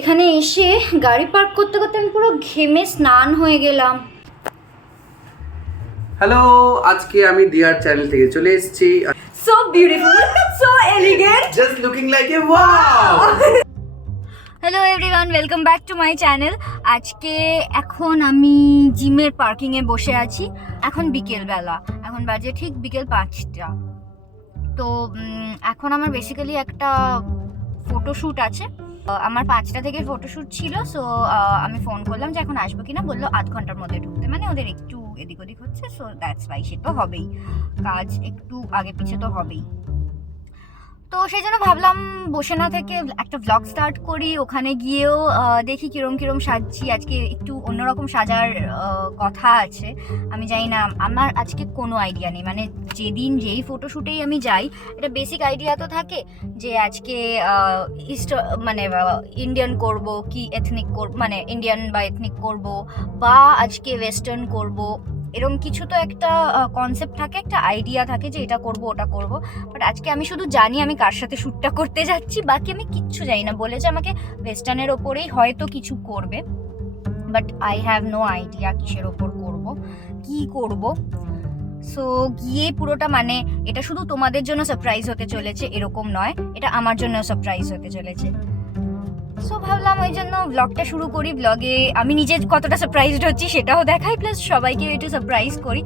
এখানে এসে গাড়ি পার্ক করতে করতে আমি পুরো ঘেমে স্নান হয়ে গেলাম। হ্যালো, আজকে আমি দিয়ার চ্যানেল থেকে চলে এসেছি। So beautiful, so elegant, just looking like a wow. Hello everyone, welcome back to my channel. আজকে এখন আমি জিমের পার্কিংয়ে বসে আছি। এখন বিকেলবেলা, এখন বাজে ঠিক বিকেল 5টা। তো এখন আমার বেসিক্যালি একটা ফটোশ্যুট আছে। আমার 5টা থেকে ফটোশ্যুট ছিল। সো আমি ফোন করলাম যে এখন আসবো কিনা, বললো আধ ঘন্টার মধ্যে ঢুকতে, মানে ওদের একটু এদিক ওদিক হচ্ছে। সো দ্যাটস ওয়াই, সে তো হবেই, কাজ একটু আগে পিছে তো হবেই। তো সেই জন্য ভাবলাম বসে না থেকে একটা ব্লগ স্টার্ট করি। ওখানে গিয়েও দেখি কিরম সাজছি। আজকে একটু অন্যরকম সাজার কথা আছে। আমি জানি না, আমার আজকে কোনো আইডিয়া নেই। মানে যেদিন যেই ফটোশ্যুটেই আমি যাই, এটা বেসিক আইডিয়া তো থাকে যে আজকে মানে ইন্ডিয়ান করব কি এথনিক করব, মানে ইন্ডিয়ান বা এথনিক করব, বা আজকে ওয়েস্টার্ন করব। এরকম কিছু তো একটা কনসেপ্ট থাকে, একটা আইডিয়া থাকে যে এটা করব ওটা করব। বাট আজকে আমি শুধু জানি আমি কার সাথে শ্যুটটা করতে যাচ্ছি, বাকি আমি কিচ্ছু জানি না। বলেছে আমাকে ওয়েস্টার্নের ওপরেই হয়তো কিছু করবে, but I have no idea কিসের ওপর করব, কি করব। সো গিয়ে পুরোটা, মানে এটা শুধু তোমাদের জন্য সারপ্রাইজ হতে চলেছে এরকম নয়, এটা আমার জন্য সারপ্রাইজ হতে চলেছে। সো ভাবলাম ওই জন্য ব্লগটা শুরু করি। ব্লগে আমি নিজে কতটা সারপ্রাইজড হচ্ছি সেটাও দেখাই, প্লাস সবাইকে একটু সারপ্রাইজ করি।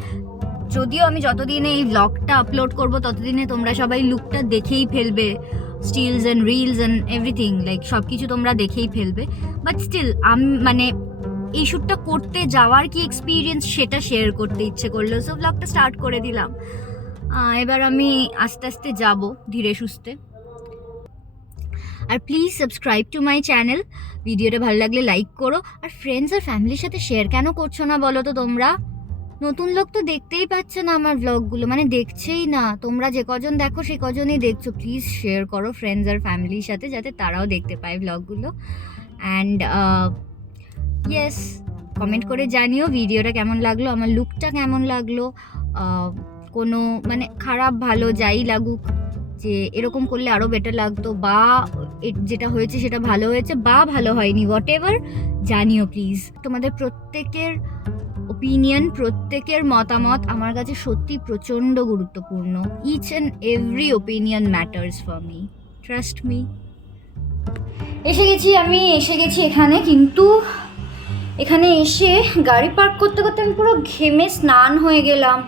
যদিও আমি যতদিনে এই ব্লগটা আপলোড করব ততদিনে তোমরা সবাই লুকটা দেখেই ফেলবে, stills and reels and everything, like সব কিছু তোমরা দেখেই ফেলবে। বাট স্টিল আমি মানে এই শ্যুটটা করতে যাওয়ার কি এক্সপিরিয়েন্স সেটা শেয়ার করতে ইচ্ছে করলো। সো ব্লগটা স্টার্ট করে দিলাম। এবার আমি আস্তে আস্তে যাব, ধীরে সুস্থে। আর please subscribe to my channel. ভিডিওটা ভালো লাগলে লাইক করো। আর ফ্রেন্ডস আর ফ্যামিলির সাথে শেয়ার কেন করছো না বলো তো তোমরা? নতুন লোক তো দেখতেই পাচ্ছে না আমার ব্লগগুলো, মানে দেখছেই না। তোমরা যে কজন দেখো সেই কজনই দেখছো। প্লিজ শেয়ার করো ফ্রেন্ডস আর ফ্যামিলির সাথে, যাতে তারাও দেখতে পায় ব্লগগুলো। অ্যান্ড ইয়েস, কমেন্ট করে জানিও ভিডিওটা কেমন লাগলো, আমার লুকটা কেমন লাগলো। কোনো মানে খারাপ ভালো যাই লাগুক, যে এরকম করলে আরও বেটার লাগতো, বা যেটা হয়েছে সেটা ভালো হয়েছে বা ভালো হয়নি, হোয়াট এভার, জানিও প্লিজ। তোমাদের প্রত্যেকের ওপিনিয়ন, প্রত্যেকের মতামত আমার কাছে সত্যি প্রচণ্ড গুরুত্বপূর্ণ। Each and every opinion matters for me, trust me. আমি এসে গেছি এখানে, কিন্তু এখানে এসে গাড়ি পার্ক করতে করতে আমি পুরো ঘেমে স্নান হয়ে গেলাম।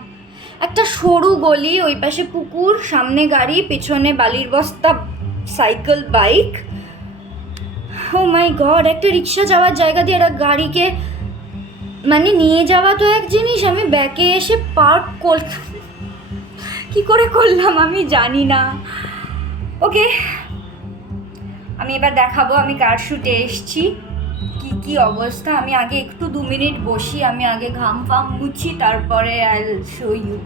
একটা সরু গলি, ওই পাশে পুকুর, সামনে গাড়ি, পেছনে বালির বস্তা, সাইকেল, বাইক। ও মাই গড, একটা রিক্সা যাওয়ার জায়গা দিয়ে একটা গাড়িকে মানে নিয়ে যাওয়া তো এক জিনিস, আমি ব্যাকে এসে পার্ক কি করে করলাম আমি জানি না। ওকে, আমি এবার দেখাবো আমি কার শ্যুটে এসছি, কি অবস্থা। আমি আগে একটু 2 মিনিট বসি, আমি আগে ঘাম ফাম মুছি, তারপরে I will show you.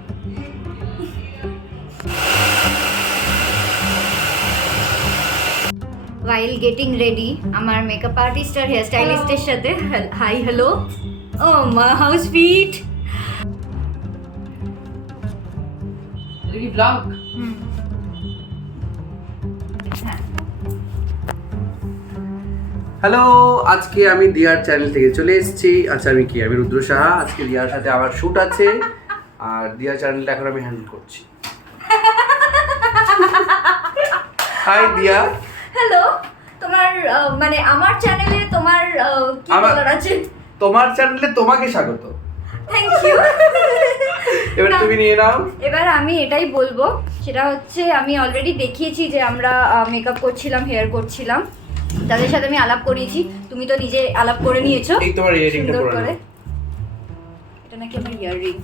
while getting ready আমার মেকআপ আর্টিস্ট আর হেয়ার স্টাইলিস্টের সাথে হাই হ্যালো। ও মা, হাউ সুইট। এটা কি ব্লগ? হ্যালো, আজকে আমি দিয়ার চ্যানেল থেকে চলে এসেছি। আচ্ছা, আমি রুদ্র সাহা। আজকে দিয়ার সাথে আমার শ্যুট আছে, আর দিয়ার চ্যানেলটা এখন আমি হ্যান্ডেল করছি। হাই দিয়া। হ্যালো, তোমার মানে আমার চ্যানেলে তোমার কি বলার আছে? তোমার চ্যানেলে তোমাকে স্বাগত। Thank you. এবার তুমি নিয়ে নাও। এবার আমি এটাই বলবো, সেটা হচ্ছে আমি অলরেডি দেখিয়েছি যে আমরা মেকআপ করছিলাম, হেয়ার করছিলাম, তাদের সাথে আমি আলাপ করিয়েছি। তুমি তো নিজে আলাপ করে নিয়েছো। এই তোমার ইয়াররিংটা সুন্দর পরে করে। নাও। এটা নাকি আমার ইয়াররিং।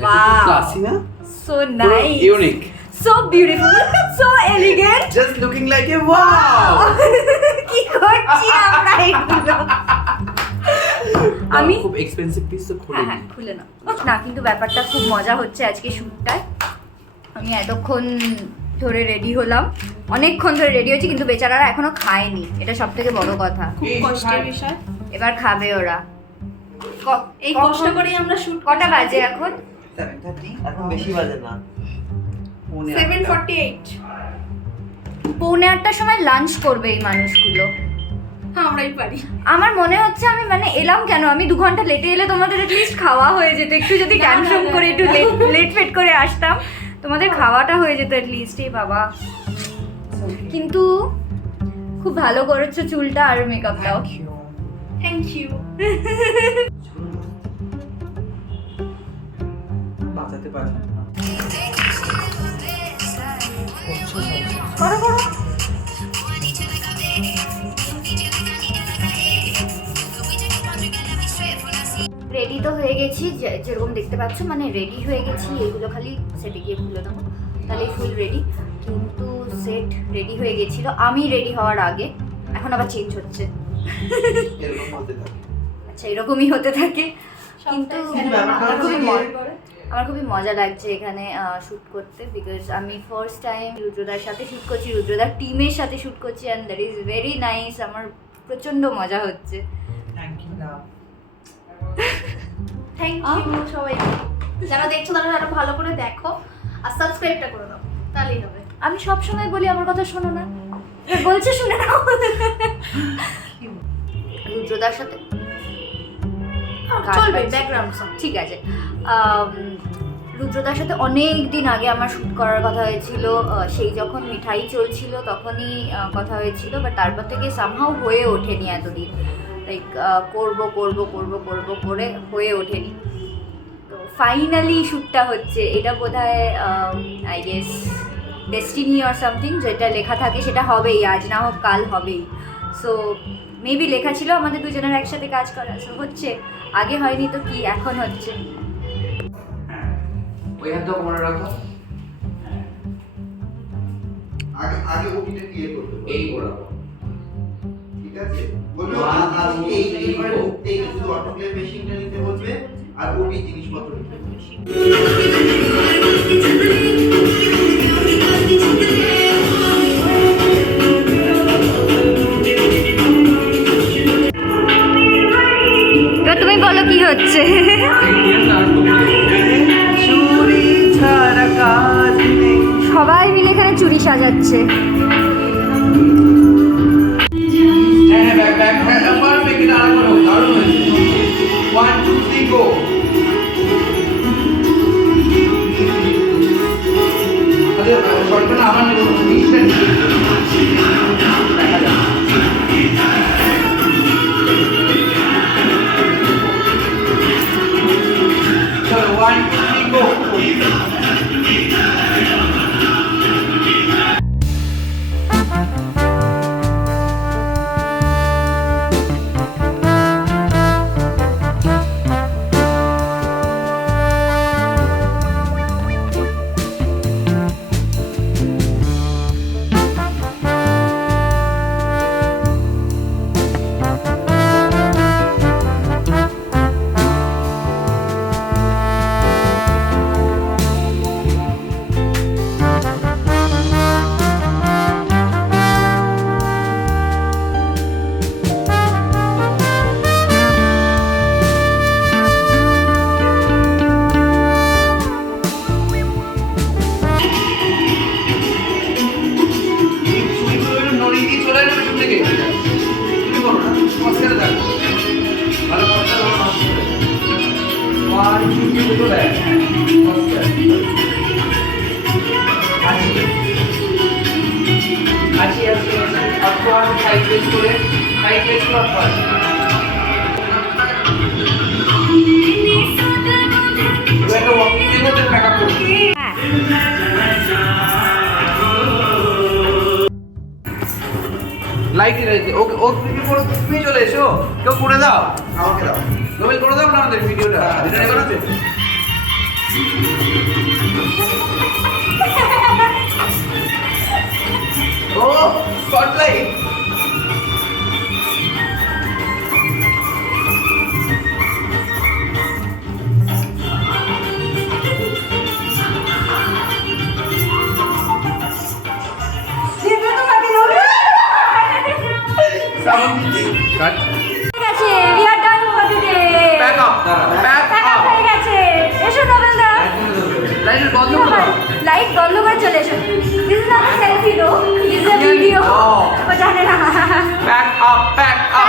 ওয়াও, ক্লাসি না? So nice, unique, so beautiful, so elegant, just looking like a wow. কি করছি আমরা এগুলো? আমি খুব এক্সপেন্সিভ পিস তো খুলে হ্যাঁ খুলে না না, কিন্তু ব্যাপারটা খুব মজা হচ্ছে আজকে শ্যুটটায়। আমি এতক্ষণ ধরে রেডি হলাম, অনেকক্ষণ ধরে রেডি হয়েছি, কিন্তু বেচারারা এখনো খায়নি, এটা সব থেকে বড় কথা। খুব কষ্টের বিষয়। এবার খাবে ওরা। এই কষ্ট করেই আমরা শুট। কটা বাজে এখন? 7:30। এখন বেশি বাজে না, 7:48। 7:45 সময় লাঞ্চ করবে এই মানুষগুলো। আমরাই পারি। আমার মনে হচ্ছে আমি মানে এলাম কেন, আমি 2 ঘন্টা লেটে এলে তোমাদের অ্যাটলিস্ট খাওয়া হয়ে যেত, একটু যদি না, ক্যান্সেল না, করে না, একটু না। লেট ফেট করে আসতাম তোমাদের খাওয়াটা হয়ে যেত অ্যাটলিস্ট। এই বাবা, কিন্তু খুব ভালো করেছো চুলটা আর মেকআপটাও। Thank you. বাঁচাতে পারে না। করো করো। রেডি তো হয়ে গেছি, যেরকম দেখতে পাচ্ছ মানে রেডি হয়ে গেছি। এগুলো খালি সেটে গিয়ে খুলে দেবো, তাহলেই ফুল রেডি। কিন্তু সেট রেডি হয়ে গেছিল আমি রেডি হওয়ার আগে, এখন আবার চেঞ্জ হচ্ছে। এরকম হতে থাকে। আচ্ছা, এরকমই হতে থাকে। কিন্তু ব্যাপারটা আমার খুবই মজা লাগছে এখানে শ্যুট করতে, বিকজ আমি ফার্স্ট টাইম রুদ্রদার সাথে শ্যুট করছি, রুদ্রদার টিমের সাথে শ্যুট করছি, and that is very nice. আমার প্রচণ্ড মজা হচ্ছে। থ্যাংক ইউ সবাইকে। যারা দেখছো তারা আরো ভালো করে দেখো আর সাবস্ক্রাইবটা করে দাও, তাহলেই হবে। আমি সব সময় বলি আমার কথা শোনো না, বলছে শুনে নাও। রুদ্রদার সাথে চলবে ব্যাকগ্রাউন্ড সং। ঠিক আছে। রুদ্রদার সাথে অনেক দিন আগে আমার শ্যুট করার কথা হয়েছিল, সেই যখন মিঠাই চলছিল তখনই কথা হয়েছিল, বাট তারপর থেকে সামহাও হয়ে ওঠেনি এতদিন। লাইক করবো করবো করবো করবো করে হয়ে ওঠেনি। তো ফাইনালি শ্যুটটা হচ্ছে। এটা বোধহয় I guess destiny or something, যেটা লেখা থাকে সেটা হবেই, আজ না হোক কাল হবেই। সো মেবি লেখা ছিল আমাদের দুজনের একসাথে কাজ করা, সো হচ্ছে। আগে হয়নি তো কি, এখন হচ্ছে। ওই হাতটা কোমরে রাখো, আগে ওটিটা ক্লিয়ার করতে হবে। এই ঘোরাবো। ঠিক আছে, বলবে One, আজকে two, এই three, এইবার four. ঢুকতেই শুধু অটোক্লেভ মেশিনটা নিতে বলবে আর ওটি জিনিসপত্র নিতে বলবে। তো তুমি বলো কি হচ্ছে? চুরি ছাড়া কাজ নেই। সবাই মিলে এখানে চুরি সাজাচ্ছে। হ্যাঁ, ব্যাক ব্যাক ব্যাক পারফেক্ট। এটা আরেকবার হোক, দারুণ হয়েছে। 1 2 3 গো। আরে শর্টটা না আমার মিশন। দেখা যাক। চলো 1 2 3 গো। লাইট ওকে ও তুমি চলে এসো, কেউ করে দাও, আমাকে দাও। নোবেল করে দাও না আমাদের ভিডিওটা, এটা রেকর্ড আছে। ও স্পটলাইট। কাট ঠিক আছে, we are done for the day. Back up, back Pack up up. হয়ে গেছে। এসো নোবেল দা। লাইট বন্ধ করো। লাইট বন্ধ করে চলে এসো। দিস ইজ নট সেলফি দো, দিস ইজ ভিডিও। Oh. ও জানে না। Pack up